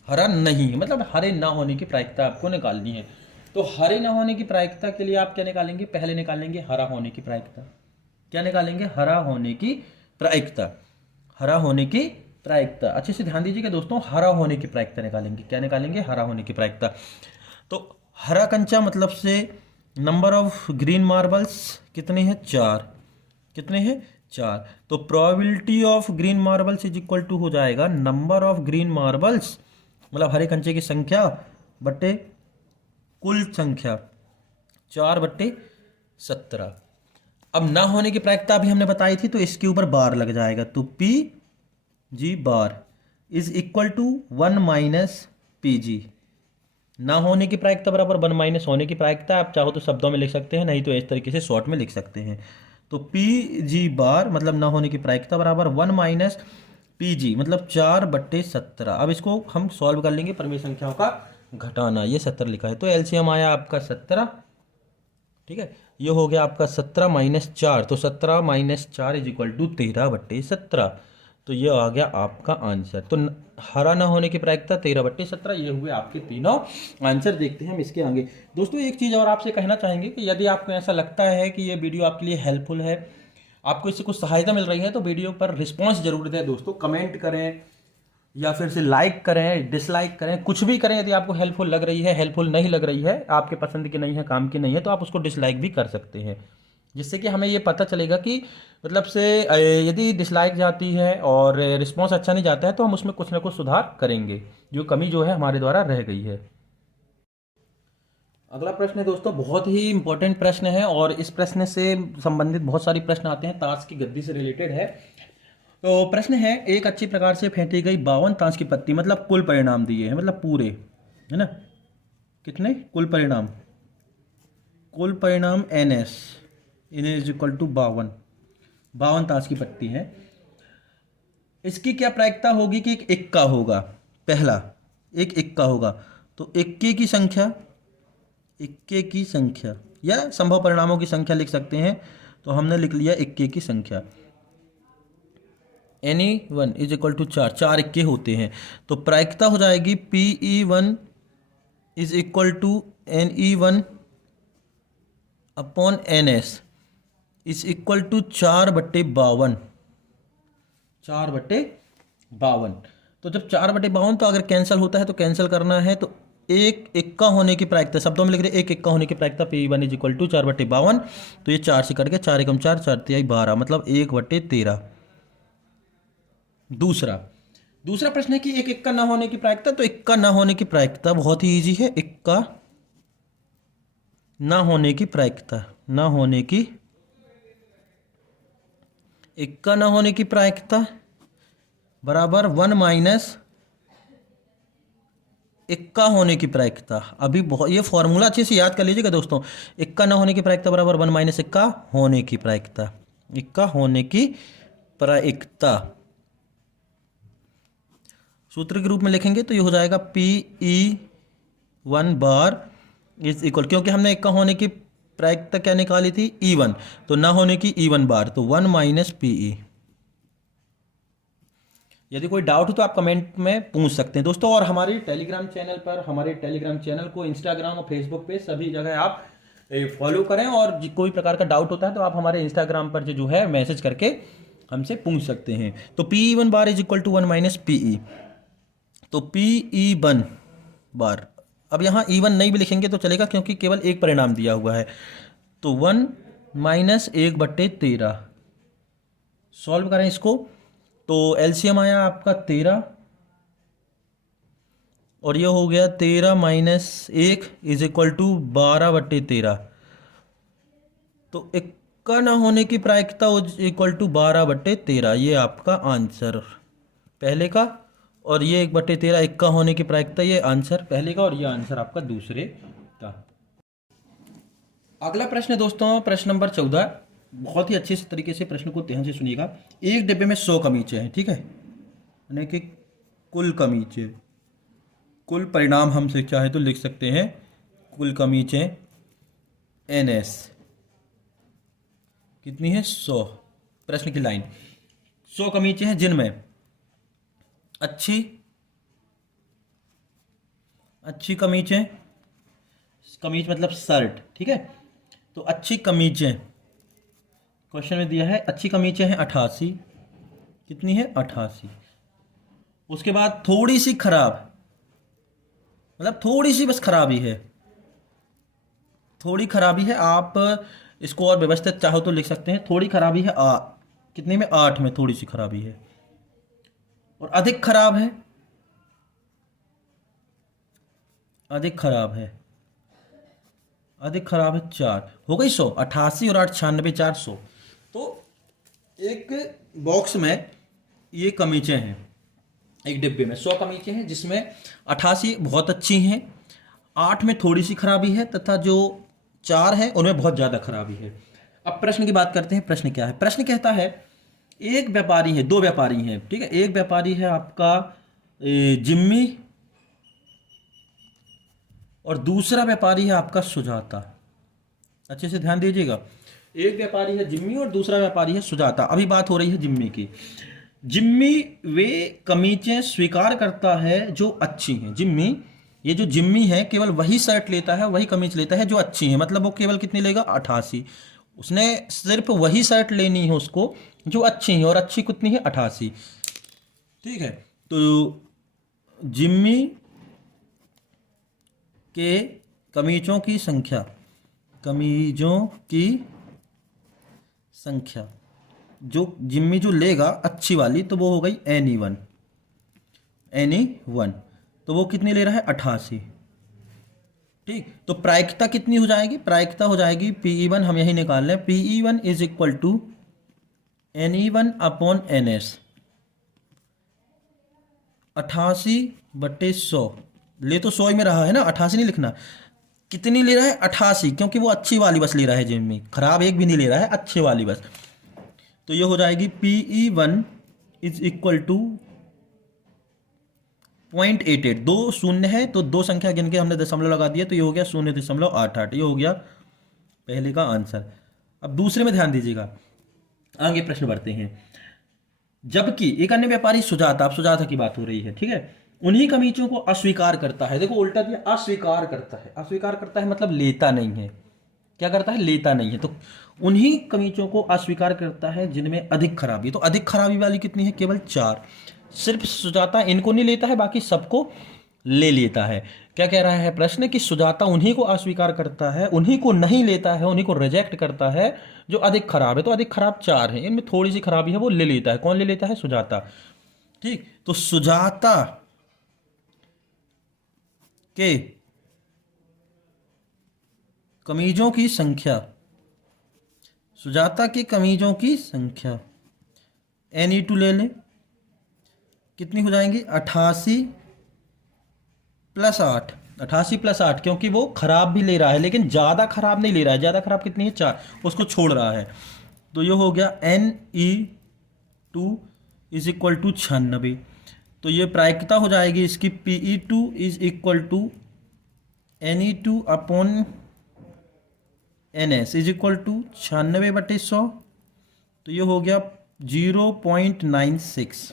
हरा नहीं है मतलब हरे ना होने की प्रायिकता आपको निकालनी है। तो हरे ना होने की प्रायिकता के लिए आप क्या निकालेंगे? पहले निकालेंगे हरा होने की प्रायिकता। क्या निकालेंगे? हरा होने की प्रायिकता। हरा होने की प्रायिकता, अच्छे से ध्यान दीजिएगा दोस्तों, हरा होने की प्रायिकता निकालेंगे। क्या निकालेंगे? हरा होने की प्रायिकता। तो हरा कंचा मतलब से नंबर ऑफ ग्रीन मार्बल्स कितने हैं? 4। कितने हैं? 4। तो probability of green marbles is equal to हो जाएगा नंबर ऑफ ग्रीन मार्बल्स, मतलब हरे कंचे की संख्या बटे कुल संख्या, 4/17। अब ना होने की प्रायिकता अभी हमने बताई थी, तो इसके ऊपर बार लग जाएगा। तो PG bar is equal to 1 - PG। ना होने की प्रायिकता बराबर 1 - होने की प्रायिकता। आप चाहो तो शब्दों में लिख सकते हैं, नहीं तो इस तरीके से शॉर्ट में लिख सकते हैं। तो PG बार मतलब ना होने की प्रायिकता बराबर 1 - PG, मतलब 4/17। अब इसको हम सॉल्व कर लेंगे, परिमेय संख्याओं का घटाना। ये 17 लिखा है, तो एलसीएम आया आपका 17, ठीक है। ये हो गया आपका 17 - 4, तो 17 - 4 इज इक्वल टू 13/17। तो ये आ गया आपका आंसर। तो हरा ना होने की प्रायिकता 13/17। ये हुए आपके तीनों आंसर। देखते हैं हम इसके आगे। दोस्तों एक चीज़ और आपसे कहना चाहेंगे कि यदि आपको ऐसा लगता है कि ये वीडियो आपके लिए हेल्पफुल है, आपको इससे कुछ सहायता मिल रही है, तो वीडियो पर रिस्पॉन्स जरूर दें दोस्तों। कमेंट करें या फिर से लाइक करें, डिसलाइक करें, कुछ भी करें। यदि आपको हेल्पफुल लग रही है, हेल्पफुल नहीं लग रही है, आपके पसंद की नहीं है, काम की नहीं है, तो आप उसको डिसलाइक भी कर सकते हैं, जिससे कि हमें ये पता चलेगा कि मतलब से यदि डिसलाइक जाती है और रिस्पॉन्स अच्छा नहीं जाता है, तो हम उसमें कुछ ना कुछ सुधार करेंगे, जो कमी जो है हमारे द्वारा रह गई है। अगला प्रश्न है दोस्तों, बहुत ही इंपॉर्टेंट प्रश्न है और इस प्रश्न से संबंधित बहुत सारी प्रश्न आते हैं, ताश की गद्दी से रिलेटेड है। तो प्रश्न है, एक अच्छी प्रकार से फेंटी गई 52 ताश की पत्ती, मतलब कुल परिणाम दिए हैं, मतलब पूरे, है ना, कितने कुल परिणाम NS, इन इज इक्वल टू 52 ताश की पत्ती है। इसकी क्या प्रायिकता होगी कि एक इक्का होगा, पहला एक इक्का होगा, तो इक्के की संख्या या संभव परिणामों की संख्या लिख सकते हैं, तो हमने लिख लिया इक्के की संख्या, NE1 इज इक्वल टू 4 इक्के होते हैं, तो प्रायिकता हो जाएगी PE1 is equal to NE1 upon NS is equal to 4/52। तो जब 4/52, तो अगर कैंसिल होता है तो कैंसिल करना है, तो एक इक्का होने की प्रायिकता, शब्दों में लिख रहे एक इक्का होने की प्रायिकता PE1 इज इक्वल टू 4/52, तो ये 4 से कट के 4 एकम 4, 4 तिहाई 12, मतलब 1/13। दूसरा प्रश्न है कि एक इक्का ना होने की प्रायिकता, तो इक्का ना होने की प्रायिकता बहुत ही इजी है, इक्का ना होने की प्रायिकता बराबर 1 माइनस इक्का होने की प्रायिकता। अभी बहुत, ये फॉर्मूला अच्छे से याद कर लीजिएगा दोस्तों, इक्का ना होने की प्रायिकता बराबर 1 माइनस इक्का होने की प्रायिकता। सूत्र के रूप में लिखेंगे तो ये हो जाएगा PE1 बार इज इक्वल, क्योंकि हमने इक्का होने की प्रायिकता क्या निकाली थी, E1, तो ना होने की E1 बार, तो 1 माइनस PE। यदि कोई डाउट हो तो आप कमेंट में पूछ सकते हैं दोस्तों। और हमारे टेलीग्राम चैनल को इंस्टाग्राम और फेसबुक पे सभी जगह आप फॉलो करें, और कोई प्रकार का डाउट होता है तो आप हमारे इंस्टाग्राम पर जो है मैसेज करके हमसे पूछ सकते हैं। तो PE1 bar is equal to 1 minus PE, तो PE1 बार, अब यहाँ E1 नहीं भी लिखेंगे तो चलेगा क्योंकि केवल एक परिणाम दिया हुआ है, तो 1 माइनस 1/13। सॉल्व करें इसको, तो एलसीएम आया आपका 13, और ये हो गया 13 माइनस 1 इज इक्वल टू 12/13, तो इक्का ना होने की प्रायिकता इक्वल टू 12/13, ये आपका आंसर पहले का, और ये 1/13 इक्का होने की प्रायिकता, ये आंसर पहले का, और ये आंसर आपका दूसरे का। अगला प्रश्न है दोस्तों, प्रश्न नंबर 14। बहुत ही अच्छे तरीके से प्रश्न को ध्यान से सुनिएगा। एक डिब्बे में 100 कमीचे हैं, ठीक है, यानी कि कुल कमीचे, कुल परिणाम हमसे चाहे तो लिख सकते हैं, कुल कमीचे NS कितनी है, 100। प्रश्न की लाइन, 100 कमीचे हैं जिनमें अच्छी कमीज मतलब शर्ट, ठीक है, तो अच्छी कमीजें, क्वेश्चन में दिया है अच्छी कमीजें हैं 88, कितनी है 88। उसके बाद थोड़ी सी खराब, मतलब थोड़ी सी बस खराबी है, आप इसको और व्यवस्थित चाहो तो लिख सकते हैं, थोड़ी खराबी है कितने में, 8 में थोड़ी सी खराबी है। और अधिक खराब है 4, हो गई 100, 88 और 8 96, 400। तो एक बॉक्स में ये कमीचे हैं, एक डिब्बे में 100 कमीचे हैं जिसमें 88 बहुत अच्छी हैं, 8 में थोड़ी सी खराबी है, तथा जो 4 है उनमें बहुत ज़्यादा खराबी है। अब प्रश्न की बात करते हैं, प्रश्न क्या है। प्रश्न कहता है एक व्यापारी है, 2 व्यापारी हैं, ठीक है, एक व्यापारी है आपका जिम्मी, और दूसरा व्यापारी है आपका सुजाता। अच्छे से ध्यान दीजिएगा, एक व्यापारी है जिम्मी और दूसरा व्यापारी है सुजाता। अभी बात हो रही है जिम्मी की। जिम्मी वे कमीजें स्वीकार करता है जो अच्छी हैं। ये जो जिम्मी है केवल वही शर्ट लेता है, वही कमीज लेता है जो अच्छी है, मतलब वो केवल कितनी लेगा, 88। उसने सिर्फ वही शर्ट लेनी है उसको जो अच्छी है, और अच्छी कितनी है, 88, ठीक है। तो जिम्मी के कमीजों की संख्या जो जिम्मी जो लेगा अच्छी वाली, तो वो हो गई NE1, तो वो कितनी ले रहा है, 88, ठीक, तो प्रायिकता कितनी हो जाएगी, प्रायिकता हो जाएगी Pe1, हम यही निकाल रहे हैं, Pe1 is equal to Ne1 upon NS, 88/100, ले तो 100 ही में रहा है ना, 88 नहीं लिखना, कितनी ले रहा है 88, क्योंकि वो अच्छी वाली बस ले रहा है जिम में, खराब एक भी नहीं ले रहा है, अच्छे वाली बस। तो ये हो जाएगी Pe1 इज इक्वल टू 0.88, दो शून्य है तो दो संख्या गिन के हमने दशमलव लगा दिया, तो ये हो गया 0.88, ये हो गया पहले का आंसर। अब दूसरे में ध्यान दीजिएगा, आगे प्रश्न बढ़ते हैं। जबकि एक अन्य व्यापारी सुजाता, अब सुजाता की बात हो रही है, ठीक है, उन्हीं कमीचों को अस्वीकार करता है, देखो उल्टा दिया, अस्वीकार करता है, अस्वीकार करता है मतलब लेता नहीं है, क्या करता है, लेता नहीं है, तो उन्हीं कमीचों को अस्वीकार करता है जिनमें अधिक खराबी, तो अधिक खराबी वाली कितनी है, केवल 4, सिर्फ सुजाता इनको नहीं लेता है, बाकी सबको ले लेता है। क्या कह रहा है प्रश्न कि सुजाता उन्हीं को अस्वीकार करता है, उन्हीं को नहीं लेता है, उन्हीं को रिजेक्ट करता है जो अधिक खराब है, तो अधिक खराब 4 है, इनमें थोड़ी सी खराबी है वो ले लेता है, कौन ले लेता है, सुजाता। ठीक, तो सुजाता के कमीजों की संख्या, सुजाता की कमीजों की संख्या Ne2 ले लें, कितनी हो जाएंगी 88 + 8, 88 + 8, क्योंकि वो खराब भी ले रहा है लेकिन ज़्यादा खराब नहीं ले रहा है, ज़्यादा खराब कितनी है 4, उसको छोड़ रहा है, तो ये हो गया Ne2 इज इक्वल टू 96, तो ये प्रायिकता हो जाएगी इसकी Pe2 is equal to Ne2 upon NS is equal to 96/100, तो ये हो गया 0.96,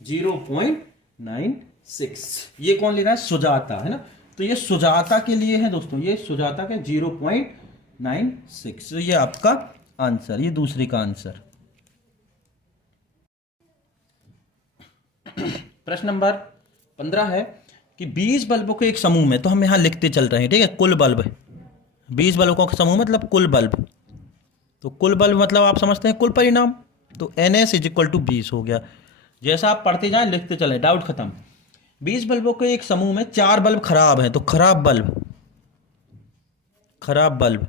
0.96, ये कौन ले रहा है, सुजाता, है ना, तो ये सुजाता के लिए है दोस्तों, ये सुजाता के 0.96, तो ये आपका आंसर, ये दूसरे का आंसर। प्रश्न नंबर 15 है कि 20 बल्बों के एक समूह में, तो हम यहां लिखते चल रहे हैं, ठीक है, कुल बल्ब, 20 बल्बों का समूह मतलब कुल बल्ब, तो कुल बल्ब मतलब आप समझते हैं कुल परिणाम, तो NS इज इक्वल टू 20 हो गया, जैसा आप पढ़ते जाएं लिखते चलें, डाउट खत्म। 20 बल्बों के एक समूह में 4 बल्ब खराब हैं, तो खराब बल्ब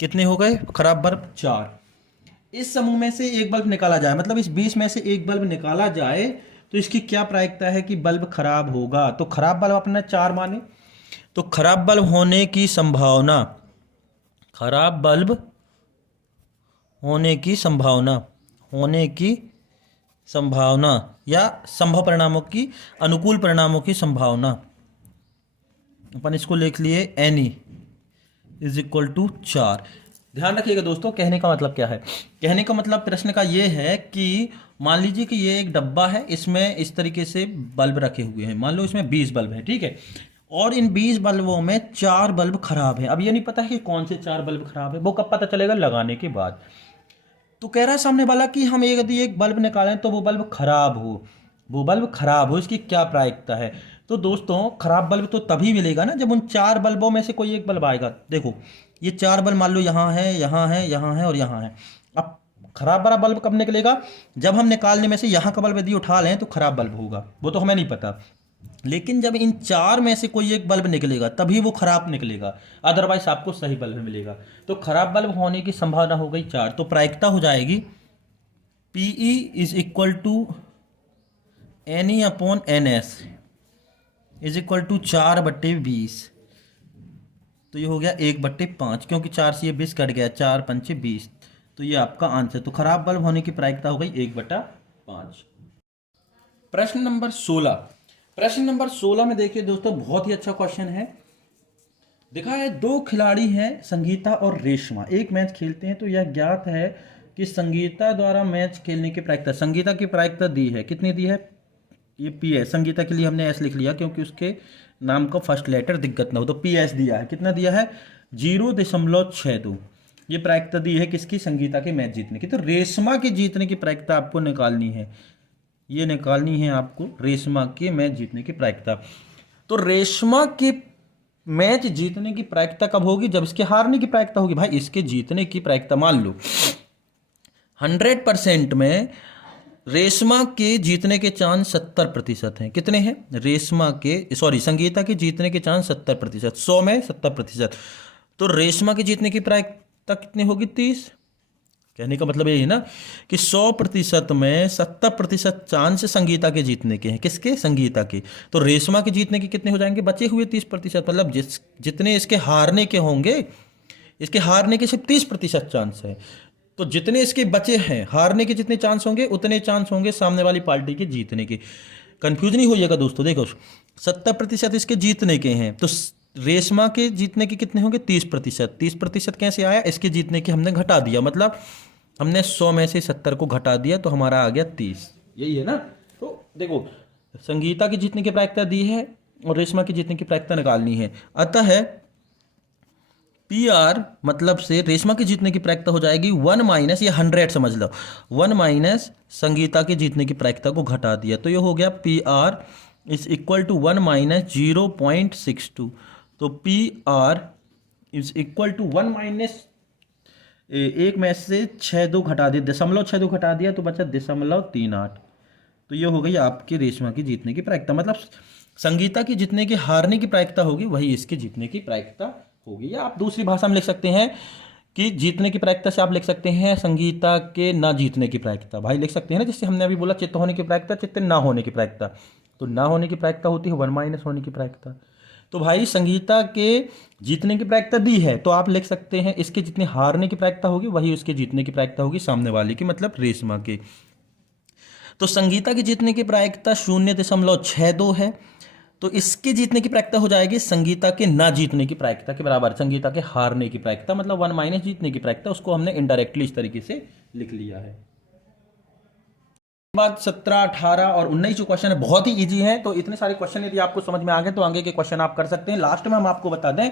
कितने हो गए, खराब बल्ब 4, इस समूह में से एक बल्ब निकाला जाए, मतलब इस 20 में से एक बल्ब निकाला जाए तो इसकी क्या प्रायिकता है कि बल्ब खराब होगा, तो खराब बल्ब अपने 4 माने, तो खराब बल्ब होने की संभावना, खराब बल्ब होने की संभावना या संभव परिणामों की, अनुकूल परिणामों की संभावना, अपन इसको लिख लिए Ne इज इक्वल टू 4। ध्यान रखिएगा दोस्तों, कहने का मतलब क्या है, कहने का मतलब प्रश्न का ये है कि मान लीजिए कि ये एक डब्बा है, इसमें इस तरीके से बल्ब रखे हुए हैं, मान लो इसमें 20 बल्ब है, ठीक है, और इन 20 बल्बों में 4 बल्ब खराब है, अब ये नहीं पता है कि कौन से 4 बल्ब खराब है, वो कब पता चलेगा, लगाने के बाद। तो कह रहा है सामने वाला कि हम यदि एक बल्ब निकालें तो वो बल्ब खराब हो, इसकी क्या प्रायिकता है, तो दोस्तों खराब बल्ब तो तभी मिलेगा ना जब उन 4 बल्बों में से कोई एक बल्ब आएगा। देखो ये 4 बल्ब मान लो यहाँ है, यहाँ है, यहाँ है और यहाँ है, अब खराब वाला बल्ब कब निकलेगा, जब हम निकालने में से यहाँ का बल्ब यदि उठा लें तो खराब बल्ब होगा, वो तो हमें नहीं पता, लेकिन जब इन 4 में से कोई एक बल्ब निकलेगा तभी वो खराब निकलेगा, अदरवाइज आपको सही बल्ब मिलेगा, तो खराब बल्ब होने की संभावना हो गई 4, तो प्रायिकता हो जाएगी Pe is equal to Ne upon NS is equal to 4/20, तो ये हो गया 1/5, क्योंकि 4 से ये 20 कट गया, 4 पंचे 20, तो ये आपका आंसर, तो खराब बल्ब होने की प्रायिकता हो गई 1/5। प्रश्न नंबर 16 में देखिए दोस्तों, बहुत ही अच्छा क्वेश्चन है, देखा है 2 खिलाड़ी हैं संगीता और रेशमा, एक मैच खेलते हैं, तो यह ज्ञात है कि संगीता द्वारा मैच खेलने की प्रायिकता, संगीता की प्रायिकता दी है, कितनी दी है, ये P है, संगीता के लिए हमने S लिख लिया क्योंकि उसके नाम का फर्स्ट लेटर दिक्कत ना हो, तो PS दिया है, कितना दिया है 0.62, ये प्रायिकता दी है किसकी, संगीता के मैच जीतने की, तो रेशमा के जीतने की प्रायिकता आपको निकालनी है, ये निकालनी है आपको रेशमा के मैच जीतने की प्रायिकता, तो रेशमा के मैच जीतने की प्रायिकता कब होगी, जब इसके हारने की प्रायिकता होगी, भाई इसके जीतने की प्रायिकता मान लो 100% में रेशमा के जीतने के चांस 70% हैं। कितने हैं? संगीता के जीतने के चांस 70%, 100 में 70%। तो रेशमा के जीतने की प्रायिकता कितनी होगी? 30। कहने का मतलब यही है ना कि 100% में 70% चांस संगीता के जीतने के हैं। किसके? संगीता के। तो रेशमा के जीतने के कितने हो जाएंगे? बचे हुए 30%। मतलब जितने इसके हारने के होंगे, इसके हारने के सिर्फ 30% चांस है। तो जितने इसके बचे हैं, हारने के जितने चांस होंगे उतने चांस होंगे सामने वाली पार्टी के जीतने के। कंफ्यूज नहीं होइएगा दोस्तों। देखो 70% इसके जीतने के हैं, तो रेशमा के जीतने के कितने होंगे? 30%। 30% कैसे आया? इसके जीतने के हमने घटा दिया, मतलब हमने 100 में से 70 को घटा दिया तो हमारा आ गया 30। यही है ना। तो देखो संगीता की जीतने की प्रायिकता दी है और रेशमा की जीतने की प्रायिकता निकालनी है। अतः पी आर मतलब से रेशमा की जीतने की प्रायिकता हो जाएगी 1 माइनस, ये 100 समझ लो, 1 माइनस संगीता की जीतने की प्रायिकता को घटा दिया तो ये हो गया P R is equal to 1 minus 0.62। तो P R is equal to 1 minus, एक में से 6 घटा दिया, 0.62 घटा दिया तो बचा 0.38। तो ये हो गई आपकी रेशमा की जीतने की प्रायिकता। मतलब संगीता की जीतने की हारने की प्रायिकता होगी वही इसके जीतने की प्रायिकता होगी। या आप दूसरी भाषा में लिख सकते हैं कि जीतने की प्रायिकता से आप लिख सकते हैं संगीता के ना जीतने की प्रायिकता। भाई लिख सकते हैं ना, जैसे हमने अभी बोला चित्त होने की प्रायिकता, चित्त ना होने की प्रायिकता। तो ना होने की प्रायिकता होती है 1 माइनस होने की प्रायिकता। तो भाई संगीता के जीतने की प्रायिकता दी है तो आप लिख सकते हैं इसके जितने हारने की प्रायिकता होगी वही उसके जीतने की प्रायिकता होगी सामने वाले की, मतलब रेशमा के। तो संगीता की जीतने की प्रायिकता 0.62 है, तो इसके जीतने की प्रायिकता हो जाएगी संगीता के ना जीतने की प्रायिकता के बराबर। संगीता के हारने की प्रायिकता मतलब 1 माइनस जीतने की प्रायिकता, उसको हमने इनडायरेक्टली इस तरीके से लिख लिया है। बाद 17, 18 और 19 जो क्वेश्चन है बहुत ही इजी है। तो इतने सारे क्वेश्चन यदि आपको समझ में आ गए तो आगे के क्वेश्चन आप कर सकते हैं। लास्ट में हम आपको बता दें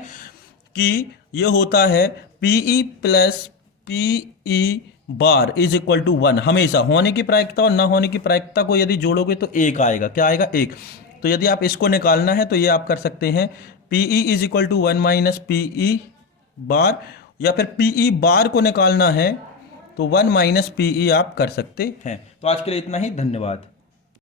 कि ये होता है PE plus PE bar is equal to 1। हमेशा होने की प्रायिकता और ना होने की प्रायिकता को यदि जोड़ोगे तो 1 आएगा। क्या आएगा? 1। तो यदि आप इसको निकालना है तो ये आप कर सकते हैं PE is equal to 1 minus PE bar, या फिर पीई बार को निकालना है तो 1 माइनस पीई आप कर सकते हैं। तो आज के लिए इतना ही, धन्यवाद।